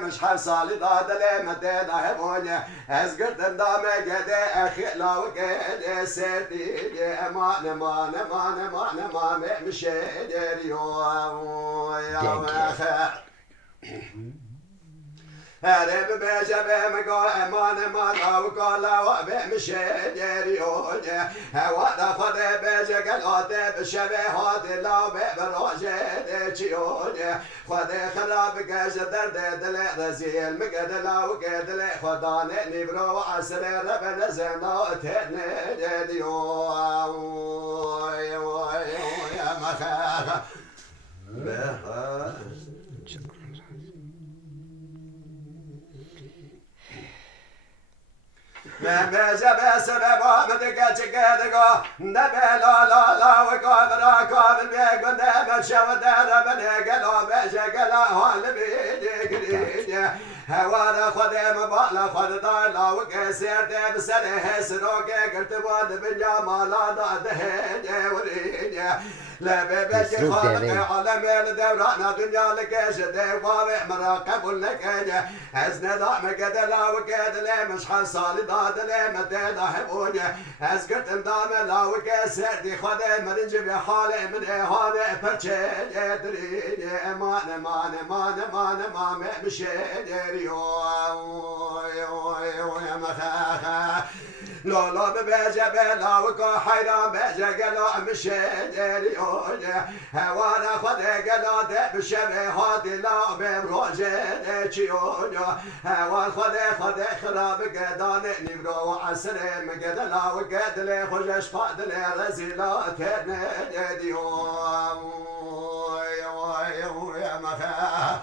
مش حصالي ضاد لي متى ضاهبوني أزقرت دامي قد أخي لا وقد سيرتي أمان أمان أمان أمان أمان مشي ديريو يا أخي هرب بجبه مقا امان مالا وقالا وبمشي ديريوني وادا خد بجقلات بشبه هاد لا ببراجي ديشيوني خد خراب قاش درد دل رزيل مقد لا وقد لي خداني نبرو عسر ربنا زينو تهني ديريو يا مخاخ مجب سبب مدك تقدقو نبي لا لا لا وكابرا كابر بيك ونبي شو دار بني قلو بشكلا هول بيدي هوارا خدم بالا خد دالا وكسر دب سره سروك قلت بود بنيا مالا دهني وريني لا بيبك خالق عالم الدوران دنيا لك شد واضح مراقب لك ازن دعم قدلا وقدلا مش حصال داد لي متى ضحبوني ازقرت مدام لا وكسر دي خد مرنج بحالي من اهانه برشي دريني امان امان امان امان امان مشي دريو يا مخاخا لا لا ببجة بلا وكو حيران بجة قلا مشي ديريوني هوانا خد قلا بشبه هادي لا بمروجي تشيوني هوان خد خراب قدان نبرو عسر مقد لا وقد لي خوش فاد لي رزيلات ديون يا مخا